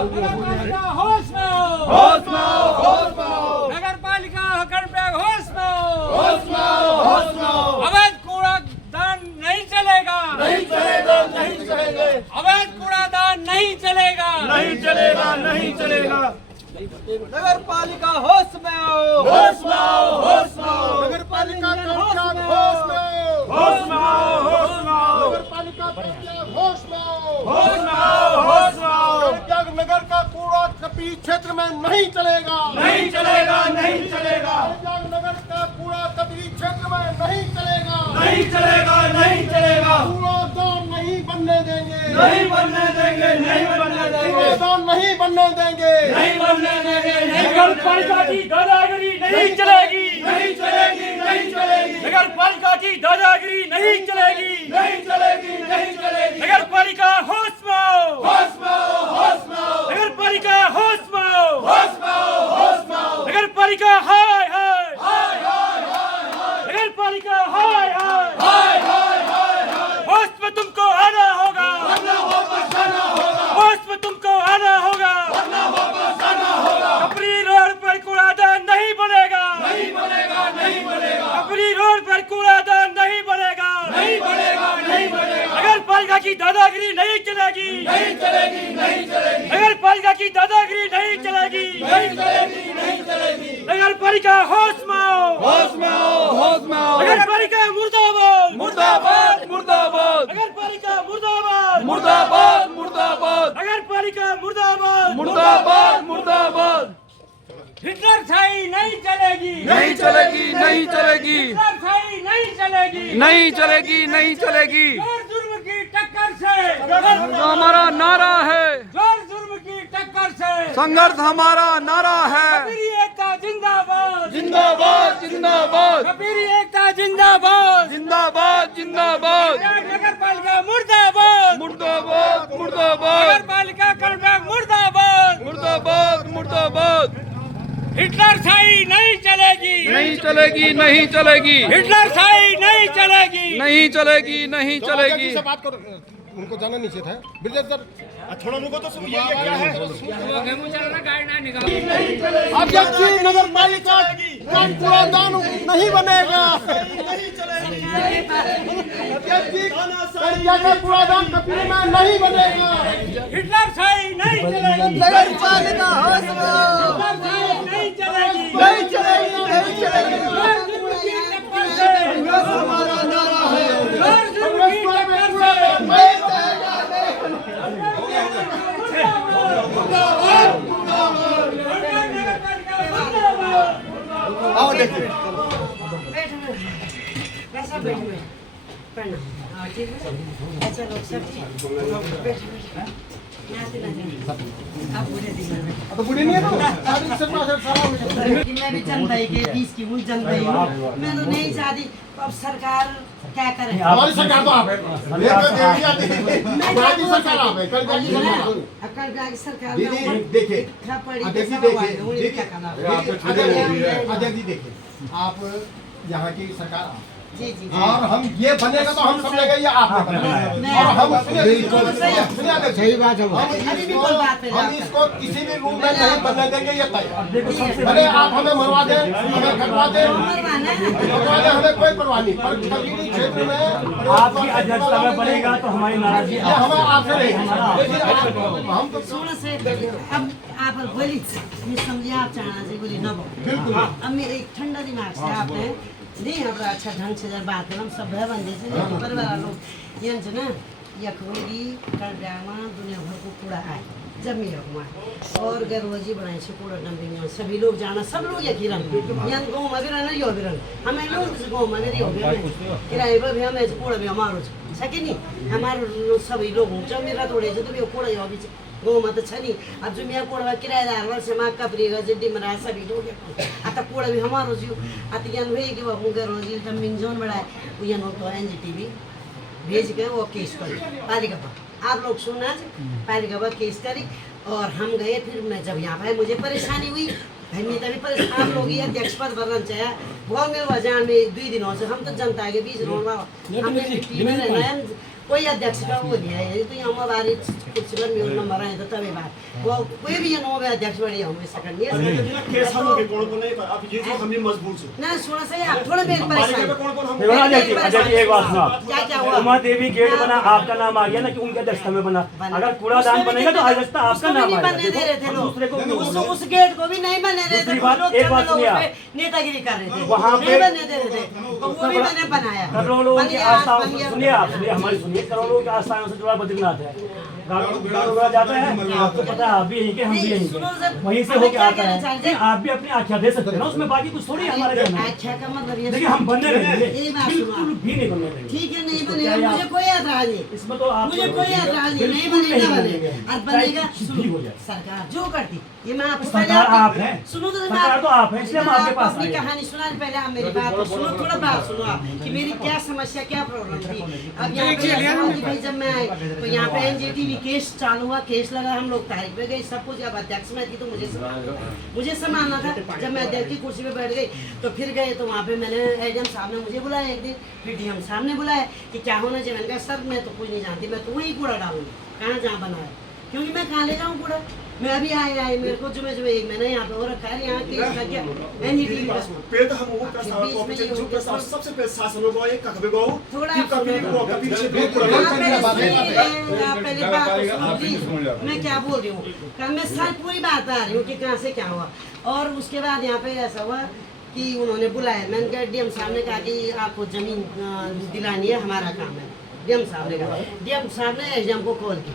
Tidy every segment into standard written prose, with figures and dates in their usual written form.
नगरपालिका होश में हो, होश में हो, होश में हो, नगरपालिका कर्णप्रयाग होश में हो, होश में हो, होश में हो। अवैध कूड़ादान नहीं चलेगा, नहीं चलेगा, नहीं चलेगा, अवैध कूड़ादान नहीं चलेगा, नहीं चलेगा, नहीं चलेगा। नगरपालिका होश में हो, होश में हो, होश में हो, नगरपालिका कर्णप्रयाग होश में हो, होश में हो, होश में हो, नगरपालिका कर्णप्रयाग होश में हो, होश में हो, होश में हो। कर्णप्रयाग नगर का कूड़ा कभी क्षेत्र में नहीं चलेगा, नहीं चलेगा, नहीं चलेगा, कर्णप्रयाग नगर का कूड़ा कभी क्षेत्र में नहीं चलेगा, नहीं चलेगा, नहीं चलेगा, कूड़ादान नहीं बनने देंगे, नहीं बनने देंगे, नहीं बनने देंगे, कूड़ादान नहीं बनने देंगे, नहीं बनने देंगे, नहीं नगरपालिका की दादागिरी नहीं चलेगी, नहीं चलेगी, नहीं चलेगी, नगरपालिका की दादागिरी नहीं चलेगी, नहीं चलेगी, नहीं चलेगी। नगरपालिका होश में हो, होश में हो, होश में हो, नगरपालिका होश में हो, होश में हो, होश में हो। नगरपालिका हाय हाय, हाय हाय हाय हाय, नगरपालिका हाय हाय, हाय हाय हाय हाय। होश में तुमको आना होगा, वरना वापस जाना होगा, होश में तुमको आना होगा, वरना वापस जाना होगा। कपरी रोड पर कूड़ादान नहीं बनेगा, नहीं बनेगा, नहीं बनेगा, कपरी रोड पर कूड़ादान नहीं बनेगा, नहीं बनेगा, नहीं बनेगा, नगरपालिका की दादागिरी नहीं चलेगी, नहीं चलेगी, नहीं चलेगी, नगरपालिका की दादागिरी नहीं चलेगी, नहीं चलेगी, नहीं चलेगी। नगरपालिका होश में हो, होश में हो, होश में हो। नगरपालिका मुर्दाबाद, मुर्दाबाद, मुर्दाबाद, नगरपालिका मुर्दाबाद, मुर्दाबाद, मुर्दाबाद, नगरपालिका मुर्दाबाद, मुर्दाबाद, मुर्दाबाद। हिटलरशाही नहीं चलेगी, नहीं चलेगी, नहीं चलेगी, हिटलरशाही नहीं चलेगी, नहीं चलेगी, नहीं चलेगी। जोर जुर्म की टक्कर से, हमारा नारा है, जोर जुर्म की टक्कर से, संघर्ष हमारा नारा है। कबीरी एकता जिंदाबाद, जिंदाबाद, जिंदाबाद, कबीरी एकता जिंदाबाद, जिंदाबाद, जिंदाबाद, नगरपालिका मुर्दाबाद, मुर्दाबाद, मुर्दाबाद, नगरपालिका कर्णप्रयाग मुर्दाबाद, मुर्दाबाद, मुर्दाबाद। हिटलरशाही नहीं चलेगी, नहीं चलेगी, नहीं चलेगी, हिटलरशाही नहीं चलेगी, नहीं चलेगी, नहीं चलेगी। से बात करो, उनको जाना निषेध है। ब्रिजेश सर थोड़ा रुको तो सुनिए ये क्या है। अध्यक्ष जी, नगरपालिका का कूड़ादान नहीं बनेगा। अध्यक्ष जी, कर्णप्रयाग का कूड़ादान कभी में नहीं बनेगा। हिटलरशाही नहीं चलेगी, नगरपालिका होश में हो। हिटलरशाही नहीं चलेगी, नहीं चलेगी, नहीं चलेगी। जोर जुर्म की टक्कर से, हमारा नारा है। जोर जुर्म की टक्कर से, आओ देखिए। कैसा बैठे प्रणाम। हाँ ठीक है, अच्छा लोग सब ठीक बैठे आप बुरे दिन में तो बुरी नहीं है तो शादी से सारा लेकिन मैं भी जनता ही के बीच की हूँ, जनता ही हूँ। मैं तो नहीं चाहती, तो अब सरकार क्या करे। हमारी सरकार तो आप है। राज्य सरकार आप है। कल जाएगी सरकार। कर्णप्रयाग सरकार दीदी में देखिए, खा पड़ी अध्यक्ष जी तो सब देखिए, आवाज़ है, उन्हें देखिए, क्या करना है। अध्यक्ष जी देखिए, आप यहाँ की सरकार आप जी जी और हम ये बनेगा तो हम समझेगा ये आपने बनाया और हम सुनिए सही बात है। अभी भी कोई बात है, हम इसको किसी भी रूप में नहीं बनने देंगे ये तय। भले आप हमें मरवा दें, हमें कटवा दें, मरवाना है। कटवा दें, हमें कोई परवाह नहीं। पर कबीरी क्षेत्र में आपकी अध्यक्षता में बनेगा तो हमारी नाराजगी ये हमें आपसे नहीं है। लेकिन हम तो सुनो से अब आप बोली मैं समझे आप चाहना से बोली न बोल बिल्कुल अब मैं एक ठंडा दिमाग से आपने नहीं हमरा अच्छा ढंग से जब बात हम सब भय बंदे से परिवार लोग ये ना यखोगी कर्णप्रयाग में दुनिया भर को कूड़ा आए जब मैं हुआ और गैरवजी बनाए से कूड़ा डंपिंग सभी लोग जाना सब लोग ये किरण यहाँ गाँव में भी रहना यो भी रहना हमें लोग गाँव में भी हो किराए पर भी हमें कूड़ा भी हमारो सके नहीं हमारे सभी लोग जब मेरा थोड़े से तो भी कूड़ा यो भी गाँव में तो छनी अब जो मैं कूड़ा किराएदार वर्ष में कपरेगा जिड्डी में रहा सभी लोग आता कूड़ा भी हमारो जो आता यहाँ हुए कि वो गैरवजी डंपिंग जोन बढ़ाए वो यहाँ तो NGTV भेज के वो केस कर पालिका पर आप लोग सुना पालिका पर केस करी और हम गए फिर मैं जब यहाँ आए मुझे परेशानी हुई भाई मैं तभी परेशान आप लोग ये अध्यक्ष पद बनना चाहे गाँव में वजह में 2 दिनों से हम तो जनता के बीच रोना हमने टीवी में रहना है कोई अध्यक्ष का वो नहीं है ये तो यहाँ हमारी कुछ में नंबर आए तो तभी बात वो कोई भी ये नो अध्यक्ष बड़ी हम ऐसा करनी है केस हम के कौन नहीं पर अब ये जो हमने मजबूर से ना सुना सही आप थोड़ा मेरे पालिका में परेशान कौन कौन हम अजय जी एक बात सुना क्या हुआ उमा देवी गेट बना आपका नाम आ गया ना कि उनके अध्यक्षता में बना अगर कूड़ादान बनेगा तो अध्यक्षता आपका नाम आएगा बनने दे रहे थे लोग दूसरे को उस गेट को भी नहीं बनने दे दूसरी थे बात, लोग एक बात लोगों सुनिए पे नेतागिरी कर रहे थे वहाँ नहीं पे- बनने दे रहे थे तो वो भी मैंने बनाया करोड़ों लोगों बन की गया, आस्थाओं बन से गया। सुनिए आप सुनिए हमारी सुनिए करोड़ों की आस्थाओं से जुड़ा बद्रीनाथ है गाड़ो जाता है आपको पता है आप भी यहीं के हम भी यहीं सुनो सर, के वहीं से हमें होके क्या आता कहना है चाहिए? कि आप भी अपनी आख्या दे सकते हैं ना उसमें बाकी कुछ थोड़ी है हमारे कहना है आख्या का मतलब ये देखिए हम बनने रहेंगे यही बात सुनो बिल्कुल भी नहीं बनने देंगे ठीक है नहीं तो बनेगा क्या मुझे आप- कोई ऐतराज नहीं इसमें तो आप मुझे कोई ऐतराज नहीं नहीं बिल्कुल बनेगा नहीं बनेगा बनेंगे। और बनेगा चाहे कुछ भी हो जाए। सरकार जो करती ये मैं आपको सरकार पहले आपको- आप हैं। सुनो तो सरकार तो आप हैं, इसलिए हम आपके पास अपनी आए हैं। कहानी सुना पहले आप मेरी बात को सुनो थोड़ा बात सुनो आप कि मेरी क्या समस्या क्या प्रॉब्लम थी अब यहाँ पे ऐसा हुआ कि भाई जब मैं आई तो यहाँ पे एनजीटीवी केस चालू हुआ केस लगा हम लोग तारीख पे गए सब कुछ अब अध्यक्ष में थी तो मुझे संभालना था जब मैं अध्यक्ष की कुर्सी पे बैठ गई तो फिर गए तो वहाँ पे मैंने एडीएम साहब ने मुझे बुलाया एक दिन फिर डीएम साहब ने बुलाया कि क्या होना चाहिए मैंने कहा सर मैं तो कुछ नहीं जानती मैं तो वही कूड़ा डालूंगी कहाँ जहाँ बना है क्योंकि मैं कहाँ ले जाऊँ कूड़ा मैं अभी आए मेरे को जुमे एक महीने यहाँ पे हो रखा है यहाँ केस लग गया एनजीटीवी का पेड़ तो हम वो प्रस्ताव को पीछे जो प्रस्ताव सबसे पहले शासन को एक कखबे को थोड़ा कि कभी को कभी से दो आप पहले बात तो सुनो प्लीज मैं क्या बोल रही हूँ मैं सर पूरी बात आ रही हूँ कि कहाँ से क्या हुआ और उसके बाद यहाँ पे ऐसा हुआ कि उन्होंने बुलाया मैंने कहा डीएम साहब ने कहा कि आपको जमीन दिलानी है हमारा काम है डीएम साहब ने कहा डीएम साहब ने एडीएम को कॉल की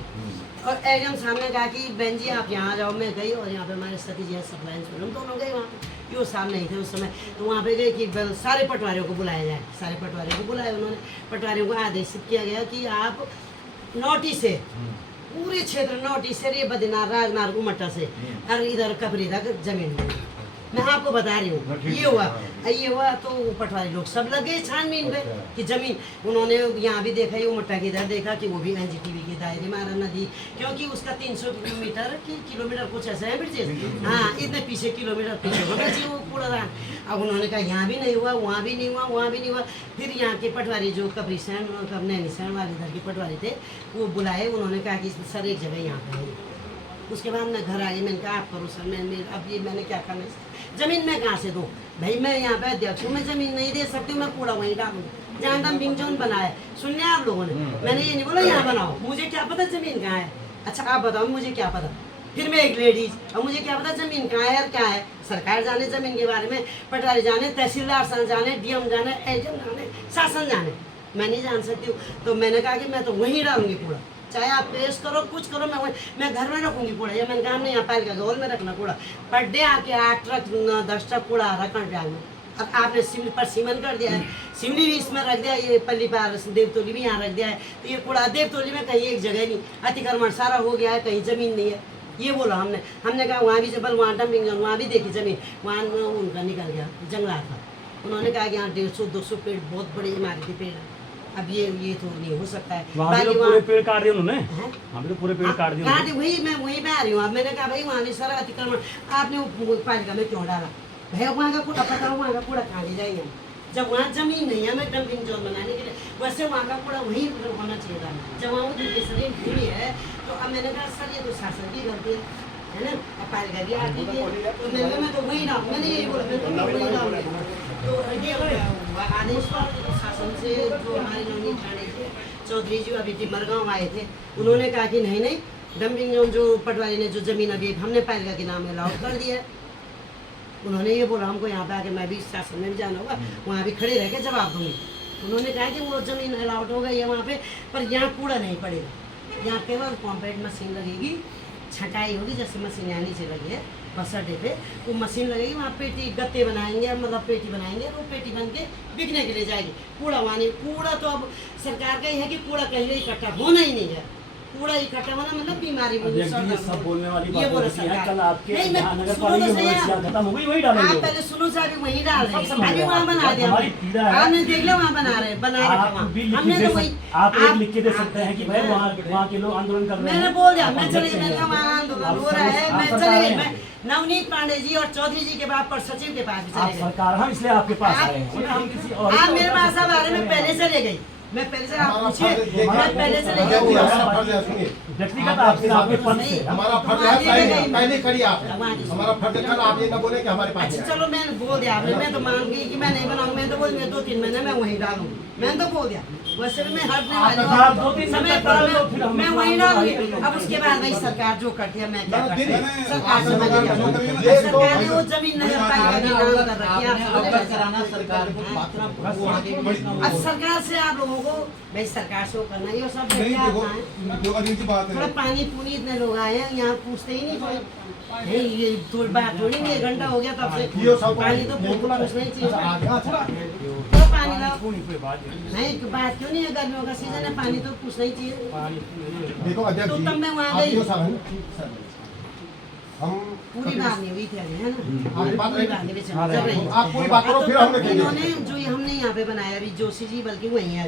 और एडीएम साहब ने कहा कि बहन जी आप यहाँ जाओ मैं गई और यहाँ पे हमारे सती जी सप्लाई हम दोनों गए वहाँ पे वो साहब नहीं थे उस समय तो वहाँ पे गए कि सारे पटवारियों को बुलाया जाए सारे पटवारियों को बुलाया उन्होंने पटवारियों को आदेशित किया गया कि आप नोटिस से पूरे क्षेत्र नोटिस से ये बद्रीनाथ राजमार्ग उमट्टा से और इधर कपरी तक जमीन में मैं आपको बता रही हूँ ये हुआ तो पटवारी लोग सब लग गए छानबीन पे कि जमीन उन्होंने यहाँ भी देखा ये उमट्टा की इधर देखा कि वो भी एनजीटीवी के दायरे में आ रहा नदी क्योंकि उसका 300 किलोमीटर कुछ ऐसा है ब्रिजेश हाँ इतने पीछे किलोमीटर पीछे होना चाहिए वो कूड़ादान अब उन्होंने कहा यहाँ भी नहीं हुआ वहाँ भी नहीं हुआ वहाँ भी नहीं हुआ फिर यहाँ के पटवारी जो कपरी सैन नैनीसैन वाले इधर के पटवारी थे वो बुलाए उन्होंने कहा कि सर एक जगह यहाँ पे है उसके बाद मैं घर आई मैंने कहा आप करो सर मैं अब ये मैंने क्या करना है जमीन मैं कहाँ से दूँ भाई मैं यहाँ पे अध्यक्ष हूँ मैं जमीन नहीं दे सकती मैं कूड़ा वहीं डालूँ जहाँ डंपिंग जोन बनाया सुनने आप लोगों ने मैंने ये नहीं बोला यहाँ बनाओ मुझे क्या पता जमीन कहाँ है अच्छा आप बताओ मुझे क्या पता फिर मैं एक लेडीज और मुझे क्या पता जमीन कहाँ है और क्या है सरकार जाने जमीन के बारे में पटवारी जाने तहसीलदार सर जाने डीएम जाने एडीएम जाने शासन जाने मैं नहीं जान सकती हूँ तो मैंने कहा कि मैं तो वहीं डालूंगी कूड़ा चाहे आप पेश करो कुछ करो मैं घर में रखूंगी कूड़ा या मैंने कहा नहीं यहाँ पालिका गोल में रखना कूड़ा पर डे आके 8 ट्रक 10 ट्रक कूड़ा आ रहा कंट्राल में अब आपने सिमली पर सीमन कर दिया है सिमली भी इसमें रख दिया ये पल्ली पार देवतोली भी यहाँ रख दिया है तो ये कूड़ा देवतोली में कहीं एक जगह नहीं अतिक्रमण सारा हो गया है कहीं जमीन नहीं है ये बोला हमने कहा वहाँ भी जबल वहाँ डंपिंग जोन वहाँ भी देखी जमीन वहाँ उनका निकल गया जंगलात था उन्होंने कहा कि यहाँ 150-200 पेड़ बहुत बड़ी इमारती पेड़ है अब ये तो नहीं हो सकता है वहाँ भी तो पूरे पेड़ काट दिए उन्होंने वहाँ भी तो पूरे पेड़ काट दिए काट वही मैं वहीं पे आ रही हूँ अब मैंने कहा भाई वहाँ भी सारा अतिक्रमण आपने वो पालिका में क्यों डाला भैया वहाँ का कूड़ा पता हो वहाँ का कूड़ा कहाँ ले जाएंगे जब वहाँ जमीन नहीं है मैं डंपिंग जोन बनाने के लिए वैसे वहाँ का कूड़ा वहीं होना चाहिए था जब वहाँ वो भूमि है तो अब मैंने कहा सर ये तो शासन की गलती है ना अब पालिका भी आती है तो मैं तो वहीं डालूँ मैंने यही बोला मैं वहीं डालूँगी तो ये आदेश शासन से जो हमारे नवनीत ठाणे थे चौधरी जी अभी टिमरगांव आए थे उन्होंने कहा कि नहीं डंपिंग जोन जो पटवारी ने जो जमीन अभी हमने पालिका के नाम में अलाउड कर दिया है उन्होंने ये बोला हमको यहाँ पे आके मैं भी शासन में भी जाना होगा वहाँ भी खड़े रह के जवाब दूंगी उन्होंने कहा कि वो जमीन अलाउड हो गई है वहाँ पे पर यहाँ कूड़ा नहीं पड़ेगा यहाँ केवल कॉम्पैक्ट मशीन लगेगी छटाई होगी जैसे मशीन यहाँ नीचे लगी है बस अड्डे पे वो मशीन लगेगी वहाँ पेटी गत्ते बनाएंगे मतलब पेटी बनाएंगे वो पेटी बन के बिकने के लिए जाएगी कूड़ा वहाँ नहीं कूड़ा तो अब सरकार का ही है कि कूड़ा कहीं इकट्ठा होना ही नहीं है कूड़ा इकट्ठा होना मतलब बीमारी सब बोलने वाली ये बोला बात है सरकार कल आपके नहीं मैं नगर सुनो तो सही पालिका खत्म हो गई वही आप डालेंगे पहले सुनो से अभी वहीं डाल रहे सब हैं अभी वहाँ बना दिया हमारी पीड़ा है। आपने देख लिया वहाँ बना रहे बनाए रखा आप वहाँ भी लिख हमने के तो दे वही सकते आप एक लिख के दे सकते हैं कि भाई वहाँ के लोग आंदोलन कर रहे हैं मैंने बोल दिया आप मैं अध्यक्ष चले मैंने हैं। कहा वहाँ आंदोलन आप हो रहा है आप मैं सरकार चले गई हैं। मैं नवनीत पांडे जी और चौधरी जी के बाद पर सचिव के पास भी आप चले गए सरकार हम इसलिए आपके पास आए हैं वरना हम किसी और आप मेरे पास अब आ रहे मैं पहले चले गई मैं पहले से आप पूछिए, मैं पहले से लेके हमारा पूरा फर्ज है, सुनिए व्यक्तिगत आपसे आपके पद से हमारा फर्ज है, पहले करिए आप, हमारा फर्ज है, कल आप ये ना बोले कि हमारे पास अच्छा चलो मैंने बोल दिया आपने, मैं तो मान गई कि मैं नहीं बनाऊंगा, मैं तो बोल मैं 2-3 महीने में वहीं डालूंगी, मैंने तो बोल दिया वैसे भी मैं हटने वाली हूँ। आप 2-3 समय पर मैं वहीं डालूंगी। अब उसके बाद भाई सरकार जो करती है मैं क्या करती हूँ? सरकार से मैं क्या करूँ? सरकार ने वो जमीन नगर पालिका की नाम कर रखी है, आप समझ रहे हैं? अब सरकार से आप लोगों को भाई सरकार से वो करना है, ये सब थोड़ा पानी पुनी इतने लोग आए हैं यहाँ पूछते ही नहीं कोई। नहीं ये थोड़ी बात थोड़ी नहीं, 1 घंटा हो गया तब से पानी तो पूछना ही चाहिए। थोड़ा पानी लाओ नहीं, बात क्यों नहीं है, गर्मियों का सीजन है, पानी तो पूछना ही चाहिए। देखो अध्यक्ष तो जी, तब मैं वहाँ आप गई। जो साहब हैं, हम पूरी बात नहीं हुई थी अभी, है ना? आपकी बात पूरी रही। बात नहीं हुई, चल रही है। आप पूरी बात करो, फिर हम देखेंगे। इन्होंने जो ये हमने यहाँ पे बनाया अभी जोशी जी, बल्कि वही है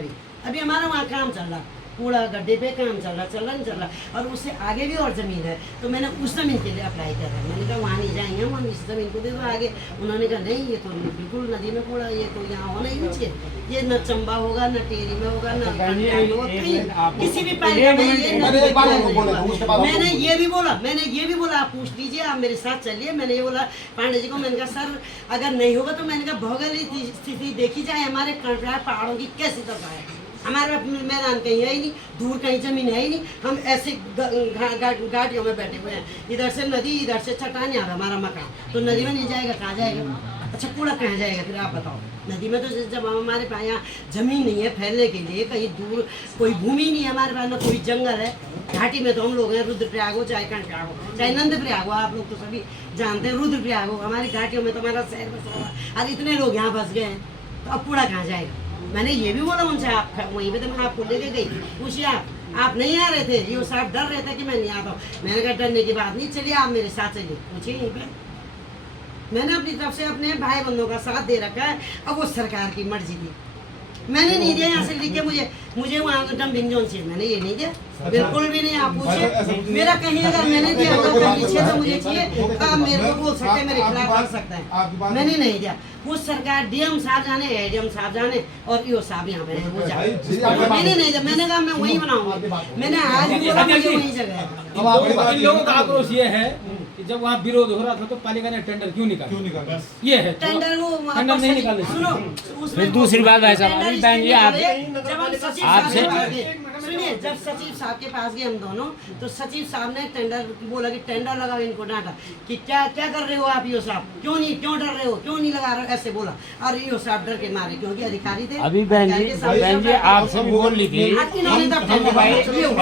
अभी हमारा वहाँ काम चल रहा, कूड़ा गड्ढे पे काम चल रहा नहीं चल रहा, और उससे आगे भी और ज़मीन है, तो मैंने उस ज़मीन के लिए अप्लाई कर रहा है। मैंने कहा वहाँ नहीं जाएंगे हम इस ज़मीन को दे दो आगे। उन्होंने कहा नहीं ये तो बिल्कुल नदी में कूड़ा, ये तो यहाँ होना ही नहीं चाहिए, ये न चंबा होगा न टेरी में होगा न किसी भी पालिका में ये मैंने ये भी बोला आप पूछ लीजिए, आप मेरे साथ चलिए। मैंने ये बोला पांडे जी को, मैंने कहा सर अगर नहीं होगा तो मैंने कहा भौगोलिक स्थिति देखी जाए, हमारे कंट्रा पहाड़ों की कैसी तरह है, हमारे मैदान कहीं है ही नहीं, दूर कहीं जमीन है ही नहीं, हम ऐसे घाटियों में बैठे हुए हैं, इधर से नदी इधर से चट्टान, यहाँ हमारा मकान, तो नदी में नहीं जाएगा, कहाँ जाएगा? अच्छा कूड़ा कहाँ जाएगा फिर आप बताओ? नदी में तो जब हमारे पास यहाँ जमीन नहीं है फैलने के लिए, कहीं दूर कोई भूमि नहीं है हमारे पास, ना कोई जंगल है, घाटी में तो हम लोग हैं, रुद्रप्रयाग हो चाहे कर्णप्रयाग हो चाहे नंदप्रयाग हो, आप लोग तो सभी जानते हैं रुद्रप्रयाग हो, हमारी घाटियों में तो हमारा शहर बसा हुआ है, और इतने लोग यहाँ फंस गए हैं, तो अब कूड़ा कहाँ जाएगा? मैंने ये भी बोला उनसे, आप वहीं पे तो मैं आपको लेके गई, पूछिए आप नहीं आ रहे थे, ये साहब डर रहे थे कि मैं नहीं आता हूँ। मैंने कहा डरने की बात नहीं, चलिए आप मेरे साथ चलिए, पूछिए यहीं पे। मैंने अपनी तरफ से अपने भाई बंधुओं का साथ दे रखा है, अब वो सरकार की मर्जी थी, मैंने नहीं दिया। यहाँ से लिख के मुझे वहाँ डंपिंग जोन चाहिए, मैंने ये नहीं दिया, बिल्कुल भी नहीं। आप पूछिए मेरा कहीं अगर मैंने दिया तो पीछे तो मुझे चाहिए, आप मेरे को बोल सकते हैं, मेरे खिलाफ कर सकते हैं, मैंने नहीं दिया। वो सरकार डीएम साहब जाने, एडीएम साहब जाने और ईओ साहब यहाँ पे वो जाने, मैंने नहीं दिया। मैंने कहा मैं वहीं बनाऊंगा, मैंने आज भी बोला मुझे वहीं जगह है। इन लोगों का आक्रोश ये है कि जब वहाँ विरोध हो रहा था तो पालिका ने टेंडर क्यों निकाला? ये है टेंडर वो टेंडर नहीं निकाले। सुनो फिर दूसरी बात भाई साहब, अभी बहन जी आप जब हम सचिव साहब के पास गए, सुनिए जब सचिव साहब के पास गए हम दोनों, तो सचिव साहब ने टेंडर बोला कि टेंडर लगाओ, इनको डांटा कि क्या कर रहे हो आप ईओ साहब, क्यों डर रहे हो, क्यों नहीं लगा रहे हो, ऐसे बोला। और ईओ साहब डर के मारे, क्योंकि अधिकारी थे। अभी बहन जी आपसे भी बोल ली थी,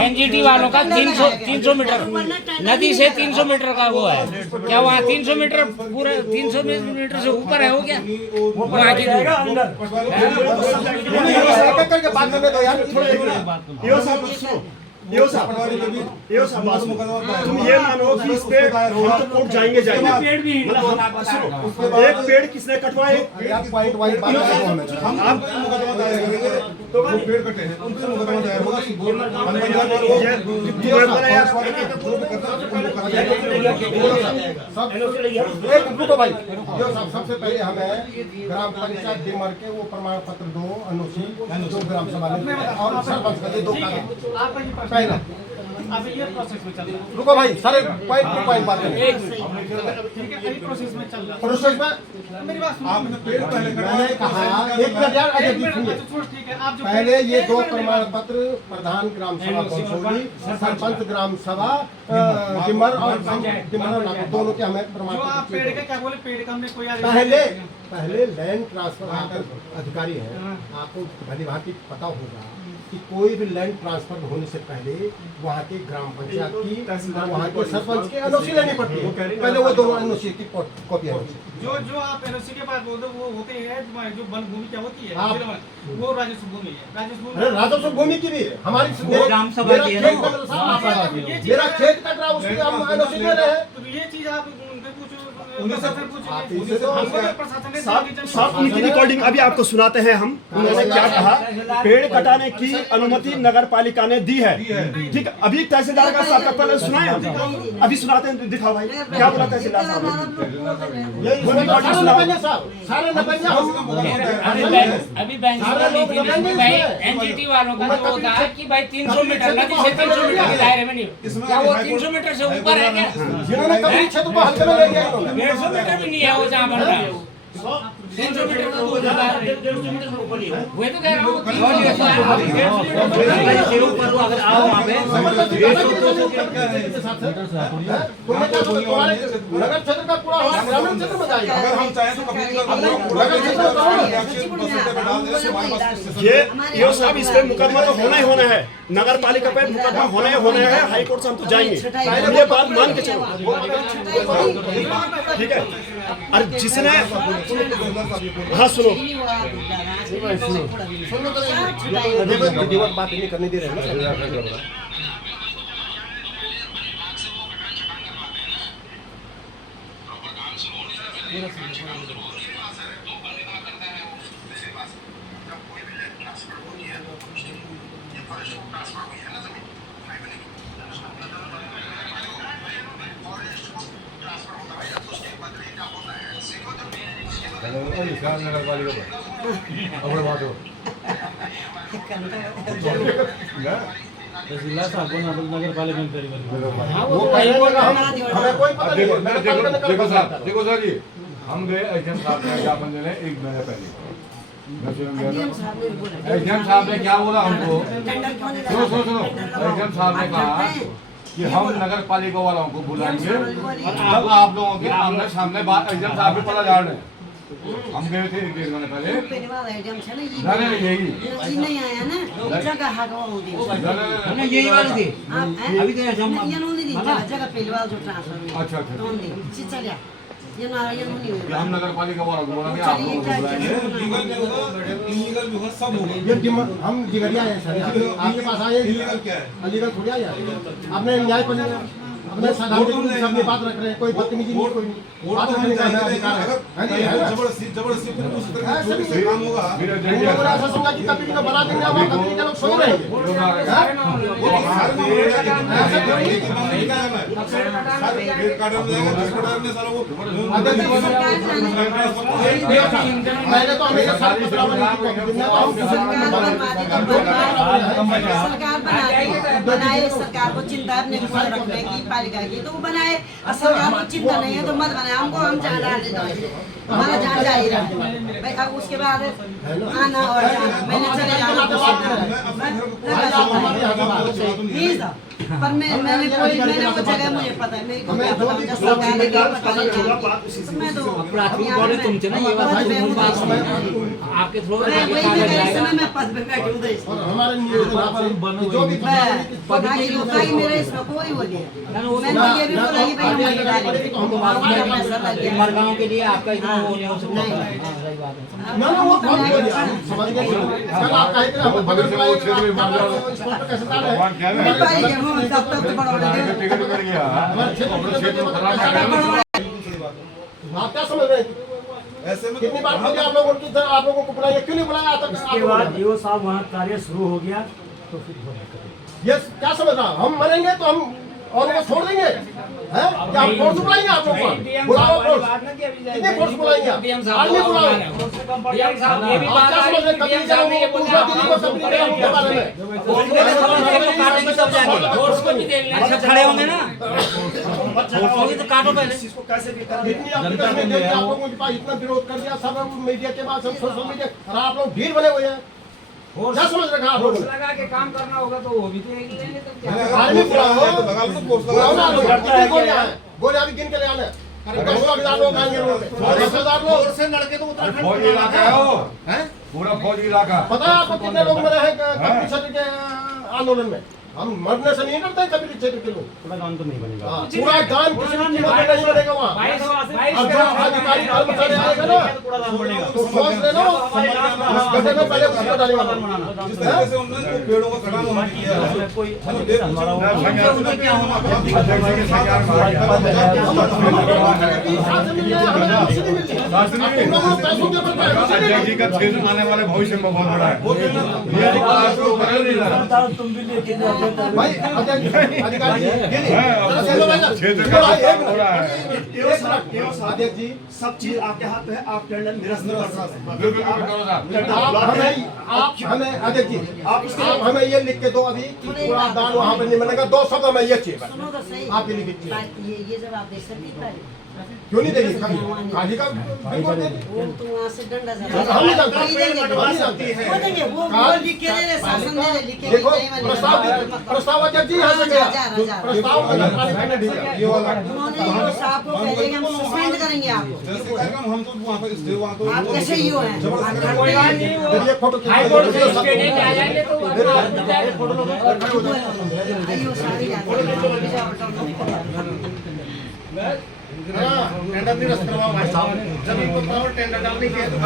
एनजीटी वालों का 300 मीटर नदी से 300 मीटर का वो है, क्या वहाँ 300 मीटर पूरे 300 मीटर से ऊपर है हो क्या वहाँ की करके बात करने दो यार। तुम ये मानो कि इस पे हम तो कोर्ट जाएंगे पेड़ भी एक पेड़ किसने कटवाए? पॉइंट वाइज बात करो हमें। हम आप तो पेड़ कटे हैं उनसे मुकदमा दायर होगा कि रुको भाई, जो सबसे पहले हमें ग्राम पंचायत डिमर के वो प्रमाण पत्र दो, अनुसूची जो ग्राम सभा ने और सरपंच का ये 2 कागज पहला। अभी ये प्रोसेस में चल रहा है। रुको भाई, सारे पॉइंट टू पॉइंट बात करें। ठीक है, अभी प्रोसेस में चल रहा है। प्रोसेस में मेरी बात सुनो। मैंने कहा एक मिनट यार, अजय जी सुनिए। ठीक है, आप जो पहले ये 2 प्रमाण पत्र प्रधान ग्राम सभा कौंसोली, सरपंच ग्राम सभा डिमर और दोनों के हमें प्रमाण जो आप पत्र पेड़ का क्या बोले, पेड़ का हमने कोई आदेश पहले लैंड ट्रांसफर अधिकारी है, आपको भली भांति पता होगा कि कोई भी लैंड ट्रांसफर होने से पहले वहाँ के ग्राम पंचायत की और वहाँ के सरपंच की एनओसी लेनी पड़ती है। पहले वो दोनों एनओसी की कॉपी है। जो आप एनओसी के बाद बोलते वो होते हैं जो वन भूमि क्या होती है वो राजस्व भूमि है। अरे राजस्व भूमि की भी है हमारी ग्राम सभा की है, मेरा खेत कट रहा उसकी हम एनओसी ले रहे हैं। तो ये चीज आप कुछ साहब उनकी रिकॉर्डिंग अभी आपको सुनाते हैं हम। उन्होंने क्या कहा, पेड़ कटाने की अनुमति नगर पालिका ने दी है। ठीक है, अभी तहसीलदार का साहब का पहले सुनाए हम, अभी सुनाते हैं, दिखाओ भाई क्या बोला तहसीलदार साहब अभी एनजीटी वालों का तो होता है कि भाई 300 मीटर नदी से 300 मीटर के दायरे में नहीं, क्या वो 300 मीटर से ऊपर है क्या? जिन्होंने कभी क्षेत्र को हल्के में ले लिया 150 मीटर भी नहीं है वो जहाँ बन रहा है। 300 मीटर तो दूर है, वही तो कह रहा हूँ। 300 मीटर ऊपर अगर आओ वहाँ पे नगर क्षेत्र का पूरा ग्रामीण क्षेत्र में जाएगा। अगर हम चाहें तो कभी ये साहब इस पे मुकदमा तो होना ही होना है, नगर पालिका पे मुकदमा होना ही होना है। हाई कोर्ट से हम तो जाएंगे, हम ये बात मान के चलो, ठीक है। और जिसने हाँ सुनो, बात नहीं करने दे रहे हैं। जिला साहब को नगर पालिका में करी वो कहेगा हमें कोई पता नहीं है। देखो सर जी, हम गए एचएम साहब ने क्या बंदे ने 1 महीने पहले एचएम साहब ने क्या बोला हमको, सुनो एचएम साहब ने कहा कि हम नगर पालिका वालों को बुलाएंगे जब आप लोगों के आमने सामने बात। एचएम साहब भी पता जान रहे, हम गए थे 1 महीने पहले, नहीं आया ना जगह यही वाली थी अभी तो जगह पहले वाला जो ट्रांसफर अच्छा चलिए ये ना ये नहीं कि हम नगर पालिका वालों को बोलेंगे आप लोगों को बुलाएंगे। ये हम दिगरिया हैं सर, आपके पास आए अलीगढ़ थोड़ी आए, आपने न्याय अपने सामने बात रख रहे हैं, कोई बदतमीजी नहीं, कोई बात रखने का अधिकार है। जबरदस्ती काम होगा ऐसा समझा कि कभी भी बना देंगे, वहाँ कभी के लोग सो रहे मैंने तो हमेशा सरकार बनाए, सरकार को चिंता अपने ऊपर रखने की पालिका की तो वो बनाए, और सरकार को चिंता नहीं है तो मत बनाए। हमको हम जहाँ डालने दो, हमारा जहाँ जा ही रहा है भाई। अब उसके बाद आना और जाना, मैंने चले जाना पर मैंने वो जगह मुझे पता है, मेरे को क्या पता मुझे सरकार ने क्या पता नहीं, मैं तो तुमसे ना ये बात आपके थ्रू मैं पद पे बैठी हूँ हमारे जो भी मेरे इसमें कोई वो नहीं है। मैंने ये भी बोला कि भाई मरगांव के लिए आपका इतना वो नहीं हो सकता। ना वो समझ गए, कल आप कहे थे हम बगल से वो क्षेत्र में मार रहा कैसे डाल है टिकट कर गया आप क्या समझ रहे हैं? ऐसे में कितनी बार आप लोगों की आप लोगों को बुलाया, क्यों नहीं बुलाया? उसके बाद ईओ साहब वहाँ कार्य शुरू हो गया तो फिर ये क्या समझ रहा, हम मरेंगे तो हम और वो छोड़ देंगे हैं? क्या हम फोर्स बुलाएंगे आप लोग को? बुलाओ फोर्स, कितने फोर्स बुलाएंगे? आर्मी बुलाओ। डीएम साहब ये भी बात क्या समझ रहे? कभी जाओ नहीं पूछना दीदी को सब नहीं उनके बारे में फोर्स को भी देना, सब खड़े होंगे ना, होगी तो काटो पहले। इतनी आप लोगों के पास इतना विरोध कर दिया, सब मीडिया के बाद सब सोशल मीडिया, और आप लोग भीड़ बने हुए हैं। क्या समझ रखा आप लोगों ने? लगा के काम करना होगा तो वो भी देंगे तो क्या आर्मी बुलाओ ना, गोलियां भी गिन के ले आने। 10,000 लोग आएंगे रोड पे, 10,000 लोग से लड़के तो फौजी इलाका है वो, पूरा फौजी इलाका। पता है आपको कितने लोग मरे हैं कम्युनिस्ट के आंदोलन में? हम मरने से नहीं डरते कभी भी क्षेत्र के लोग। पूरा गांव तो नहीं बनेगा। हाँ, पूरा गांव किसी भी कीमत पे नहीं बनेगा वहाँ। अब जो अधिकारी कर्मचारी आएगा ना तो सोच लेना उस गड्ढे में पहले उसको डालेगा। जिस तरीके से उन्होंने पेड़ों को कटाना बंद किया है, कोई जी का क्षेत्र आने वाले भविष्य में बहुत बड़ा है। तुम भी लेके जाओ। भाई अधिकारी क्षेत्र का हो रहा है। अध्यक्ष जी सब चीज आपके हाथ में है, आप टेंडर निरस्त कर सकते बिल्कुल करो साहब। आप हमें अध्यक्ष जी आप हमें ये लिख के दो अभी कि पूरा दान वहाँ पे नहीं बनेगा। 2 शब्द हमें ये चाहिए। सुनो तो सही आप ये लिखिए। बात ये जब आप देख सकती पहले क्यों नहीं देगी काजी का बिल्कुल देगी। वो तो वहाँ से डंडा हम नहीं जानते। वो देंगे वो लिख के दे रहे शासन दे रहे लिख के देखो प्रस्ताव अध्यक्ष जी यहाँ से गया प्रस्ताव नगरपालिका ने भेजा ये वाला। उन्होंने जो साहब को कह दिया कि हम सस्पेंड करेंगे आपको। हम तो वहाँ पे स्टे वहाँ तो आप कैसे ही हो हैं ये फोटो हाई कोर्ट से स्टे नहीं आ जाएंगे तो आइयो सारी टेंडर निरस्त करवाओ भाई साहब। जब इनको पावर टेंडर डालने की है तो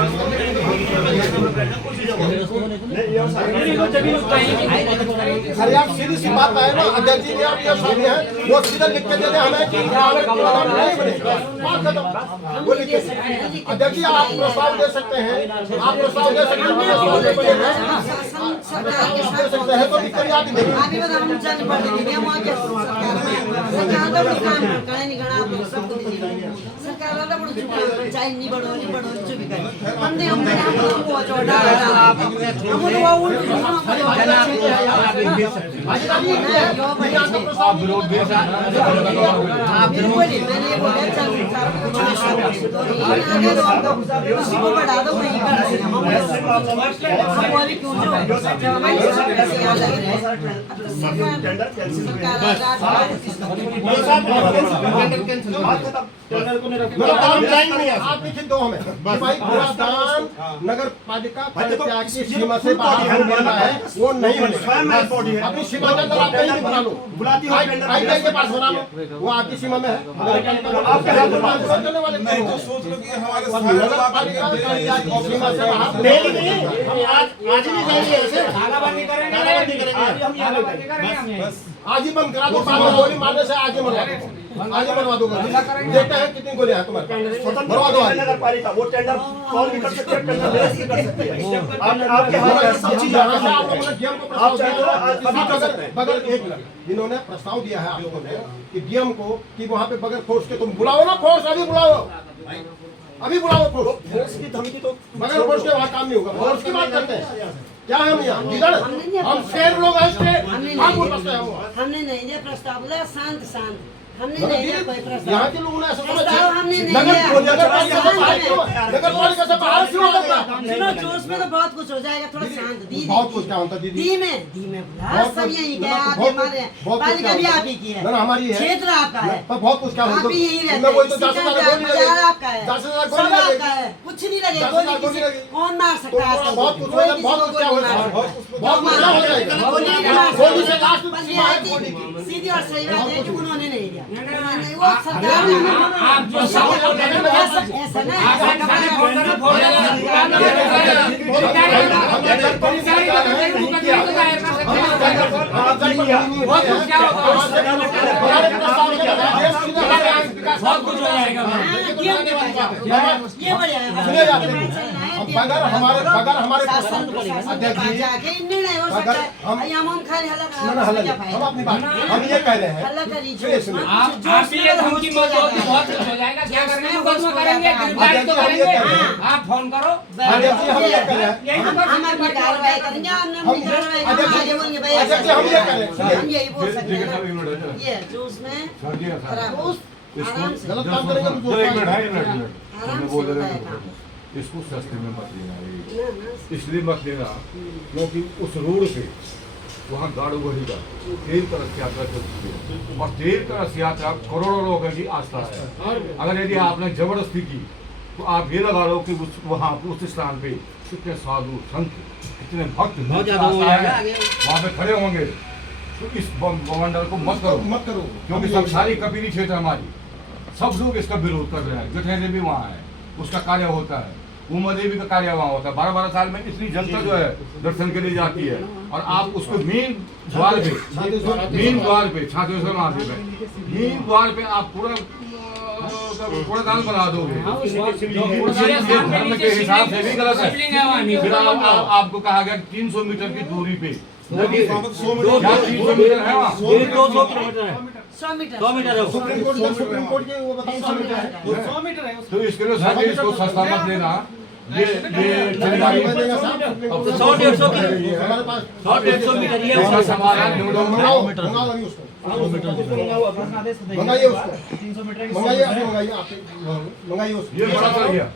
अरे आप सीधी सी बात है ना अध्यक्ष जी ने आप ये सामने है वो सीधा लिख के दे दे हमें कि नहीं बनेगा। बात खत्म। वो लिख के अध्यक्ष जी आप प्रस्ताव दे सकते हैं। आप प्रस्ताव दे सकते हैं तो दिक्कत आती नहीं। अभी बता हम चल पड़ते हैं वहाँ के सरकार तो काम करे नहीं गणा आप लोग सब कुछ सरकार वाला बड़ा चुप चाहे नहीं बढ़ो चुप कर हमने हम को जोड़ा हम तो वो उल्टू आप विरोध दे आप बोलिए मैंने बोला चल उसी को बढ़ा दो वहीं कर रहे हैं हम वाली क्यों जो हमारी सरकार यहाँ लग रहे हैं आप लिखित दो हमें भाई पूरा दान नगर पालिका परित्याग की सीमा से बाहर होना है वो नहीं बनेगा। अपनी सीमा के अंदर आप कहीं भी बना लो बुलाती हो आई के पास बना लो वो आपकी सीमा में है। आपके हाथ में बात चलने वाले नहीं तो सोच लो कि हमारे नगर पालिका परित्याग की सीमा से बाहर आज ही बंद करा दो। गोली मारने से आज ही मरवा दो आज ही मरवा दो। देखते हैं कितनी गोलियां हैं तुम्हारे मरवा दो। नगर पालिका वो टेंडर कौन भी कर सकते हैं, टेंडर निरस्त कर सकते हैं। आपके हाथ में सब चीज यहाँ से आप लोगों ने डीएम को प्रस्ताव आप चाहे तो आज दिया कर सकते हैं। बगैर एक मिनट इन्होंने प्रस्ताव दिया है आप लोगों ने कि डीएम को कि वहाँ पे बगैर फोर्स के तुम बुलाओ ना। फोर्स अभी बुलाओ फोर्स की धमकी तो बगैर फोर्स के वहाँ काम नहीं होगा। फोर्स की बात करते हैं क्या हम यहाँ लीडर हम शेर लोग हैं हमने नहीं दिया प्रस्ताव बोला शांत हमने नहीं दिया कोई प्रस्ताव। यहाँ के लोगों ने ऐसा प्रस्ताव हमने नहीं नगर पालिका से बाहर क्यों करता। सुनो जोश में तो बहुत कुछ हो जाएगा थोड़ा शांत दी बहुत कुछ क्या होता दीदी दी में बुला सब यही क्या आप हमारे पालिका भी आप ही की है हमारी है क्षेत्र आपका है बहुत कुछ क्या आप ही यही रहते मैं वही तो बाजार आपका है 10,000 सब आपका है कुछ नहीं लगेगा कौन मार सकता है बहुत कुछ बहुत क्या हो जाएगा। सीधी और सही बात है कि उन्होंने नहीं दिया वो सरकार आप जो ऐसा बहुत कुछ हो जाएगा। ये बढ़िया बगैर हमारे जाके निर्णय हो सकता है हम खाली हम अपनी बात हम ये कह रहे हैं हल्ला कर लीजिए आप ये धमकी मत दो कि बहुत कुछ हो जाएगा। क्या करना है मुकदमा करेंगे, गिरफ्तारी तो करेंगे। आप फोन करो। हम ये कह रहे हैं हम अपनी कार्रवाई करेंगे हम कार्रवाई आगे बोलेंगे भाई हम यही बोल सकते हैं ये जो उसमें आराम से गलत काम करेंगे आराम से होता है काम। इसको सस्ते में मत लेना। इसलिए मत लेना क्योंकि उस रोड पे वहाँ गाड़ू बढ़ी का तेल का रथ यात्रा चलती है और तेल का रथ यात्रा करोड़ों लोगों की आस्था है। अगर यदि आपने जबरदस्ती की तो आप ये लगा लो कि वहाँ उस स्थान पे कितने साधु संत कितने भक्त वहाँ पे खड़े होंगे तो इस बवंडर को मत करो क्योंकि सब सारी कबीरी क्षेत्र हमारी, सब लोग इसका विरोध कर रहे हैं। जठेरे भी वहाँ है, उसका कार्य होता है, उमा देवी का कार्य वहाँ होता है। 12-12 साल में इतनी जनता जो है दर्शन के लिए जाती है, और आप उसको मेन द्वार पे छातेश्वर महादेव है, मेन द्वार पे आप पूरा कूड़ादान बना दोगे, धर्म के हिसाब से भी गलत है। फिर आपको कहा गया 300 मीटर की दूरी पे 100 मीटर है वहाँ, 200 किलोमीटर है, 100 मीटर 100 मीटर है। सुप्रीम कोर्ट के वो बताइए 100 मीटर है। 100 मीटर है तो इसके लिए सर इसको सस्ता मत देना। ये हमारे पास 100-150 मीटर ये इसका समाधान ढूंढो। मंगाइए उसको, मंगाइए उसको, 300 मीटर मंगाइए उसको। ये बड़ा कर गया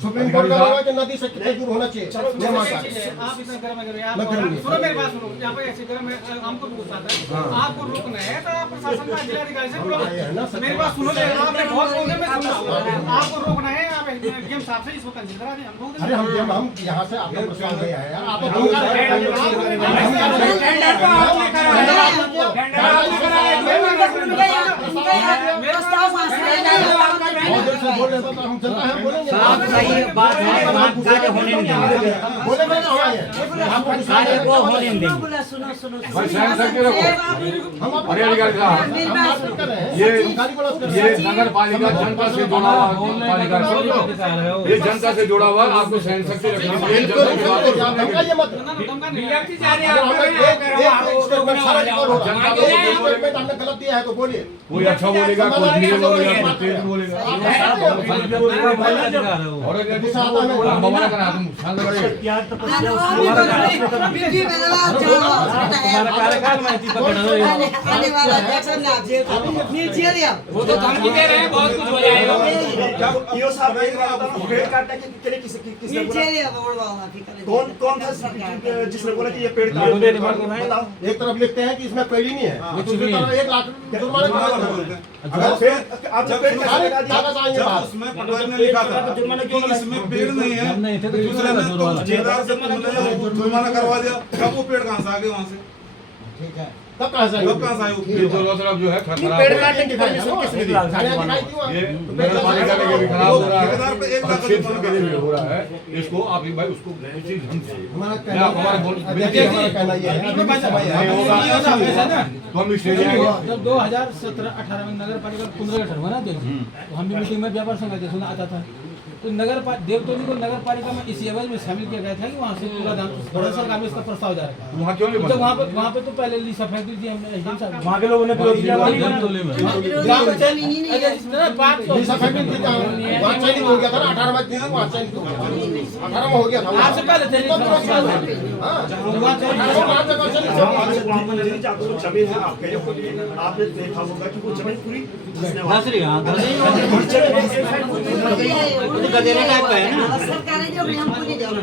सुप्रीम कोर्ट का होगा कि नदी से कितने दूर होना चाहिए। आप इतना गर्म है, आप सुनो मेरी बात सुनो। यहाँ पे ऐसे गर्म है, हमको गुस्सा आता है, आपको रोकना है तो आप प्रशासन का जिलाधिकारी से बोलो। मेरी बात सुनो, आपने बहुत बोल दिया, मैं सुन रहा हूँ। आपको रोकना है, आप डीएम साहब से इसको कैंसिल करा दें। अरे हम यहाँ से आपका प्रश्न गया है यार, आप बोल रहे तो हम जनता है बोलेंगे। बात है, कार्य होने नहीं देंगे, कार्य को होने नहीं देंगे। सुनो सुनो भाई सहन करके रखो। अरे अधिकारी साहब, ये नगर पालिका जनता से जुड़ा हुआ पालिका, ये जनता से जुड़ा हुआ, आपको सहन शक्ति रखना चाहिए। हमने गलत दिया है तो बोलिए, कोई अच्छा बोलेगा, कोई धीरे बोलेगा, कोई तेज बोलेगा। और भवन का नाम शांत करें। वो तो धमकी दे रहे हैं, बहुत कुछ हो जाएगा। ईओ साहब पेड़ काटने के लिए किसने बोला? कौन था जिसने बोला कि ये पेड़ काट? बताओ। एक तरफ लिखते हैं कि इसमें पेड़ ही नहीं है, दूसरी तरफ 1 लाख जुर्माना अगर पेड़ आप जब पेड़ कागज आएंगे बात। उसमें पटवारी ने लिखा था कि इसमें पेड़ नहीं है, दूसरे ने तो ठेकेदार से जुर्माना करवा दिया। कब वो पेड़ कहाँ से आ गए वहाँ से? ठीक है, तब कहाँ से आए? कब कहाँ से आए वो ये पेड़? दोनों तरफ जो है खराब हो पेड़ रहा है। काटने की परमिशन किसने दी? ये नगर पालिका के लिए भी खराब हो रहा है, ठेकेदार पे 1 लाख क्षेत्र के लिए भी हो रहा है। इसको आप ही भाई उसको उचित ढंग से हमारा मैं आपको हमारा देखिए, हमारा कहना ये है, अभी भी समय है। नहीं होगा तो हम स्टेज आएंगे। जब 2017-18 में नगर पालिका पुनर्गठन हुआ ना देश, तो हम भी मीटिंग में व्यापार संघ के सुना आता था। तो देवतोली को नगर पालिका में इसी एवज में शामिल किया गया था कि वहाँ से पूरा दाम सरकार में इसका प्रस्ताव जा रहा है। वहाँ क्यों नहीं जब बना? वहाँ पे तो पहले ली सफाई दी थी हमने एकदम साहब। वहाँ के लोगों ने विरोध किया। वहाँ चयनित हो गया था ना 18 में, वहाँ चयनित हो गया था, 18 में हो गया था। आपसे पहले थे। जमीन है आपके, आपने देखा होगा कि वो जमीन पूरी गदेरे टाइप का है ना। सरकार जो हम पूरी देना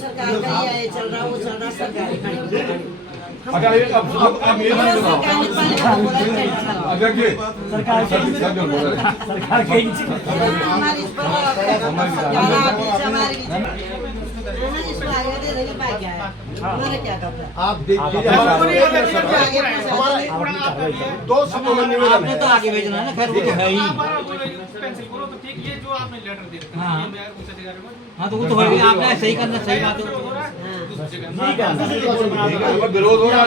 सरकार का ये चल रहा वो चल रहा सरकार अच्छा ये अब ये नहीं बताओ। अध्यक्ष जी सरकार के हमारी हमारा क्या करता है? आप देखिए हमारा 2 शब्दों में निवेदन आपने है। तो आगे भेजना है ना, खैर वो तो है ही। पेंसिल बोलो तो ठीक, ये जो आपने लेटर दे रखा है, हाँ। ये मैं उच्च अधिकारी को हाँ तो वो तो है ही, आपने सही करना, सही बात है। विरोध हो रहा है,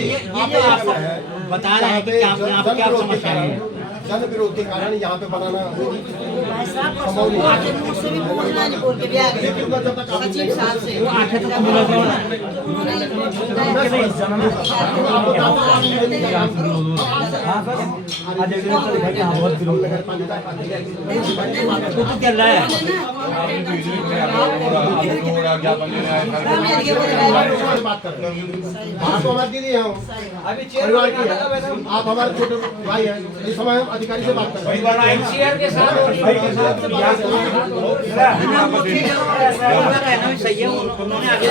ये जो आप बता रहे हैं कि क्या यहाँ पे क्या समस्या है। जन विरोध के कारण यहाँ पे बनाना संभव नहीं है। मुझसे भी पूछना नहीं बोल के भी आ गए सचिव साहब से वो आखे तो बोला था ना तो क्या रहा है। आप हमारे दीदी हैं, परिवार की है, आप हमारे छोटे भाई हैं। इस समय हम अधिकारी से बात कर रहे हैं। एनसीआर के साथ रहना भी सही है, उन्होंने आगे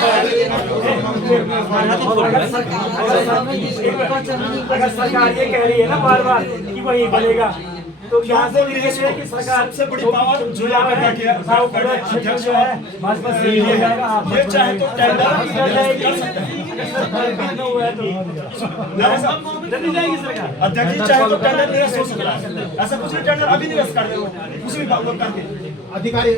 अगर सरकार ये कह रही है ना बार बार कि वही बनेगा, तो यहाँ से भी है कि सरकार सबसे बड़ी पावर जो यहाँ पे बैठी है सारा पूरा क्षेत्र जो है भाजपा से ही जाएगा। आप ये चाहे तो टेंडर कर सकते हैं। हुआ है तो जल्दी जाएगी सरकार। अध्यक्ष जी चाहे तो टेंडर निरस्त हो सकता है, ऐसा कुछ नहीं, टेंडर अभी निरस्त कर दे कुछ भी बात करके। अधिकारी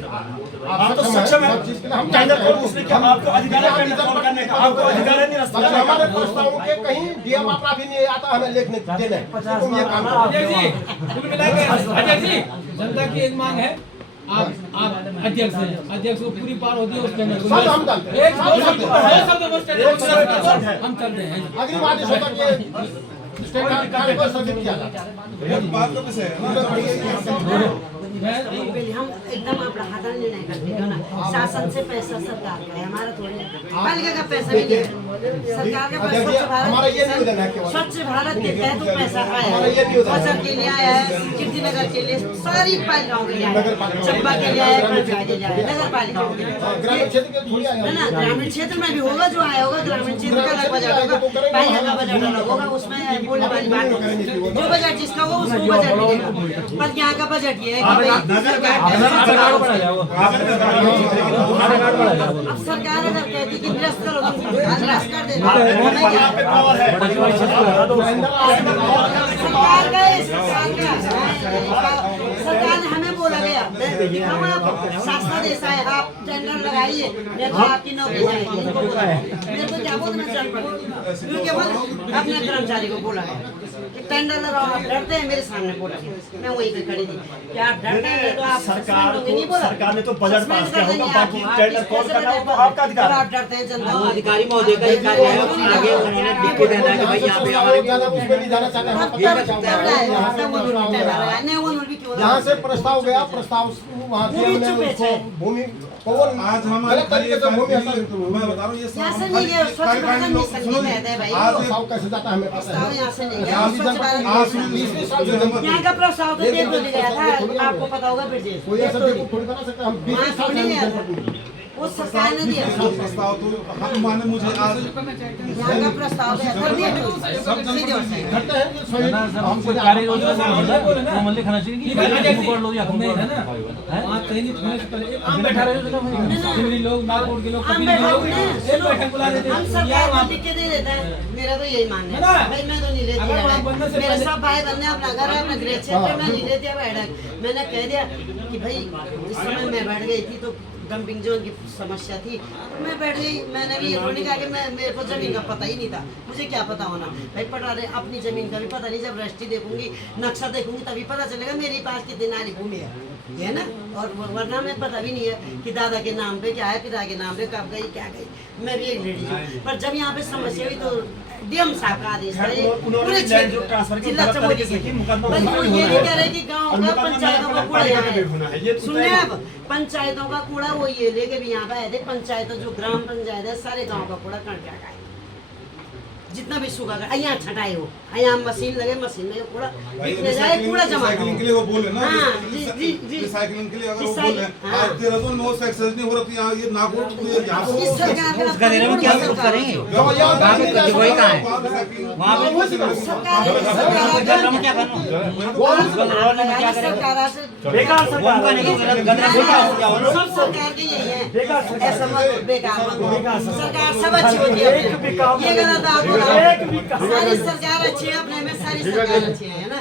आप तो सक्षम है, हम टेंडर कौन पूछने क्या आपको अधिकार है टेंडर कौन करने का, आपको अधिकार है निरस्त करने का। हमारे प्रस्तावों के कहीं डीएम अपना भी नहीं आता हमें लिखने देने तुम ये काम करो। अजय जी, जनता की एक मांग है, आप अध्यक्ष हैं, अध्यक्ष को पूरी पार होती है उस टेंडर को। सब हम जानते हैं। एक शब्द वो टेंडर को हम चलते हैं। अगली आदेश होता है कि स्टेट कार्य को स्थगित किया जाता है। बात तो है हम एकदम अपना हाथ निर्णय करते हैं ना, शासन से पैसा सरकार का है, हमारा थोड़ी है, पालिका का पैसा भी नहीं है, सरकार का पैसा स्वच्छ भारत के तहत तो पैसा आया है, फसल के लिए आया है, कीर्तिनगर के लिए, सारी पालिकाओं के लिए आया है, चंबा के लिए आया है, पंचायत के लिए आया है, नगर पालिकाओं के लिए है ना। ग्रामीण क्षेत्र में भी होगा, जो आया होगा ग्रामीण क्षेत्र का अलग बजट होगा, पालिका का बजट अलग होगा, उसमें बोलने वाली बात होगी, जो बजट जिसका हो उसको बजट मिलेगा। पर यहाँ का बजट ये है कि अब सरकार अगर कहती कि निरस्त करो तो निरस्त कर देना, सरकार ने हमें बोला गया शास्त्र देश है, आप टेंडर लगाइए नहीं तो आपकी नौकरी जाएगी। मेरे को क्या बोलना चाहिए, अपने कर्मचारी को बोला है कि टेंडर लगाओ, आप डरते हैं, मेरे सामने बोला मैं वही पे खड़ी थी कि आप डरते हैं तो आप सरकार ने तो बजट पास किया होगा, बाकी टेंडर कौन करना हो तो आपका अधिकार है। आप डरते हैं जनता को। अधिकारी महोदय का एक कार्य है, उसमें आगे उन्होंने लिख के देना है कि भाई यहाँ पे हमारे यहाँ से प्रस्ताव गया, प्रस्ताव वहाँ से हमने उसको भूमि आज हम गलत तरीके से भूमि हस्तांतरण, मैं बता रहा हूँ ये यहाँ से नहीं गया, स्वच्छ भारत मिशन नहीं कहते हैं भाई, प्रस्ताव कैसे जाता है हमें पता प्रस्ताव है। यहाँ से नहीं गया, स्वच्छ भारत मिशन यहाँ का प्रस्ताव तो देख लो गया था, आपको पता होगा ब्रिजेश, कोई ऐसा देखो थोड़ी बना सकता है, हम 20 साल से जनपद में वो सरकार ने दिया प्रस्ताव तो हम माने मुझे आज यहाँ का प्रस्ताव है, कर दिया करते हैं कि स्वयं हम कोई कार्य योजना वो मन लिखना चाहिए कि पकड़ लो या नहीं है ना, आप चयनित होने से पहले हम बैठा रहे लोग नागपुर के लोग हम बैठक बुला देते हैं, हम सरकार को लिख के दे देते हैं। मेरा तो यही मानना है भाई, मैं तो नहीं लेती, मेरे सब भाई बहन अपना घर है, अपना गृह क्षेत्र में नहीं लेती बैठक। मैंने कह दिया कि भाई इस समय मैं बैठ गई थी तो डंपिंग जोन की समस्या थी, तो मैं बैठ गई। मैंने भी ये थोड़ी कहा कि मेरे को जमीन का पता ही नहीं था, मुझे क्या पता होना भाई, पटा रहे अपनी जमीन का भी पता नहीं, जब रजिस्ट्री देखूंगी नक्शा देखूंगी तभी पता चलेगा मेरे पास कितनी नाली भूमि है ना। और वरना में पता भी नहीं है कि दादा के नाम पे क्या है, पिता के नाम पे कब गई क्या गई, मैं भी एक लेडी हूँ। पर जब यहाँ पे समस्या हुई तो डीएम साहब का आदेश है, पूरे क्षेत्र जिला चमोली के वो ये नहीं कह रहे कि गाँव का पंचायतों का कूड़ा यहाँ है, सुनिए आप, पंचायतों का कूड़ा वो ये लेके भी यहाँ पे आए थे, पंचायतों जो ग्राम पंचायत है सारे गाँव का कूड़ा कट जाएगा, जितना भी सूखा कर यहाँ छटाई हो, यहाँ मशीन लगे, मशीन में कूड़ा निकले जाए, कूड़ा जमा साइकिलिंग के लिए वो बोले ना, हाँ जी साइकिलिंग के लिए अगर वो बोले आज देहरादून में वो एक्सरसाइज नहीं हो रही, यहाँ ये नागपुर इस सरकार के उसका निर्णय क्या करेंगे वही कहाँ है वहाँ पे सरकार बेकार सरकार सब सरकार के यही है, ऐसा मत बेकार सरकार सब अच्छी होती है, ये गलत आप बोला, सारी सरकार अच्छी है, अपने में सारी सरकार अच्छी है ना।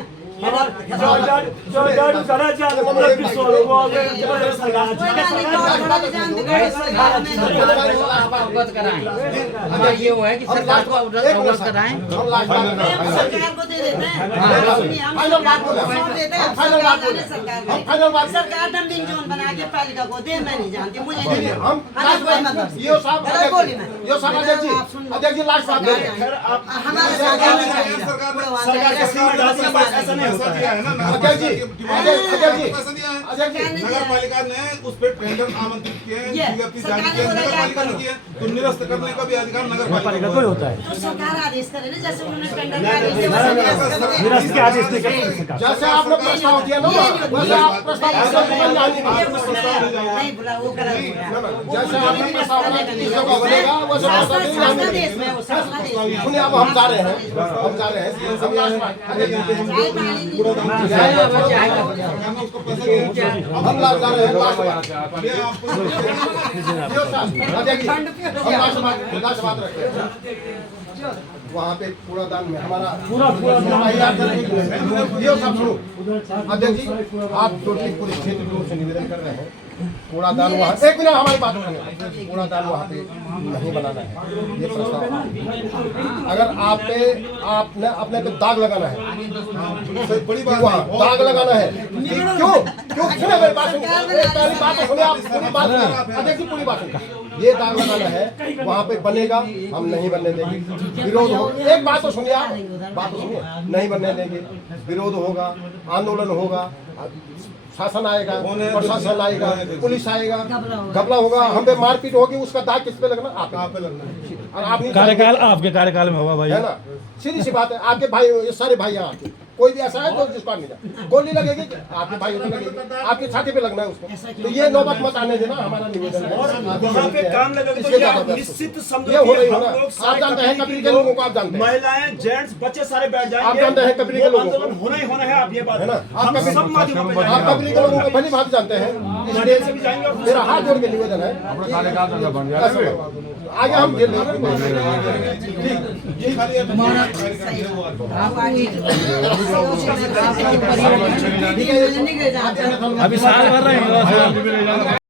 अवगत कराएं, ये वो है कि सरकार को अवगत कराएं, सरकार को दे देते हैं, हम सरकार को सौंप देते हैं, सरकार डंपिंग जोन बना के पालिका को दे, मैं नहीं जानती, मुझे नहीं अध्यक्ष जी लास्ट बात हमारे ऐसा नहीं होता है ना, नगर पालिका ने उस पर टेंडर आमंत्रित किए, विज्ञप्ति जारी की, नगर पालिका ने किया, तो निरस्त करने का भी अधिकार नगर पालिका को होता है। तो सरकार आदेश करे ना, जैसे उन्होंने टेंडर निरस्त के आदेश नहीं कर सकता, जैसे आपने प्रस्ताव दिया ना, वैसे आप प्रस्ताव नहीं बोला, वो गलत जैसे आपने प्रस्ताव बनेगा वैसे देश में वो शासनादेश सुनिए, अब हम जा रहे हैं, उसको पैसा दिया हम लाभ जा रहे हैं लास्ट बात। ये आपको लास्ट बात रखते हैं। वहाँ पे कूड़ादान में हमारा पूरा ये सब सुनो अध्यक्ष जी, आप टोटली पुलिस क्षेत्र की ओर से निवेदन कर रहे हैं कूड़ादान वहाँ एक मिनट हमारी बात सुनिए, कूड़ादान वहाँ पे नहीं बनाना है ये प्रस्ताव। अगर आपने अपने पे दाग लगाना है, बड़ी बात वहाँ दाग लगाना है, क्यों क्यों सुने मेरी बात सुनिए, पहली बात तो सुनिए आप, पूरी बात सुनिए अध्यक्ष जी, पूरी बात सुनिए। ये दाग लगाना है वहाँ पे बनेगा, हम नहीं बनने देंगे, विरोध हो। एक बात तो सुनिए आप, बात तो सुनिए, नहीं बनने देंगे, विरोध होगा, आंदोलन होगा, शासन आएगा, प्रशासन आएगा, पुलिस आएगा, घपला होगा, हम पे मारपीट होगी, उसका दाग किस पे लगना? आप पे लगना। और आप कार्यकाल आपके कार्यकाल में होगा भाई, है ना, सीधी सी बात है। आपके भाई ये सारे भाई हैं आपके, कोई भी ऐसा है तो जिसको नहीं जाए गोली लगेगी, आपके भाई को लगेगी, आपकी छाती पे लगना है उसको। तो ये नौबत मत आने देना, हमारा निवेदन है। वहाँ पे काम लगेगा तो इसलिए ये आप ज्यादा निश्चित ये समझो हो कि रही हम होना। लोग आप जानते हैं कबीर के लोगों को, आप जानते हैं महिलाएं, जेंट्स, बच्चे सारे बैठ जाएंगे। आप जानते हैं कबीर के लोगों को। आंदोलन होना ही होना है, आप ये बात है ना, हम सब माध्यमों पे आप जाएंगे। कबीर के लोगों को भली बात जानते हैं, इसलिए से भी जाएंगे और मेरा हाथ जोड़ के निवेदन है, आगे हम जेल लेंगे। नहीं गए अभी साल भर रहेंगे।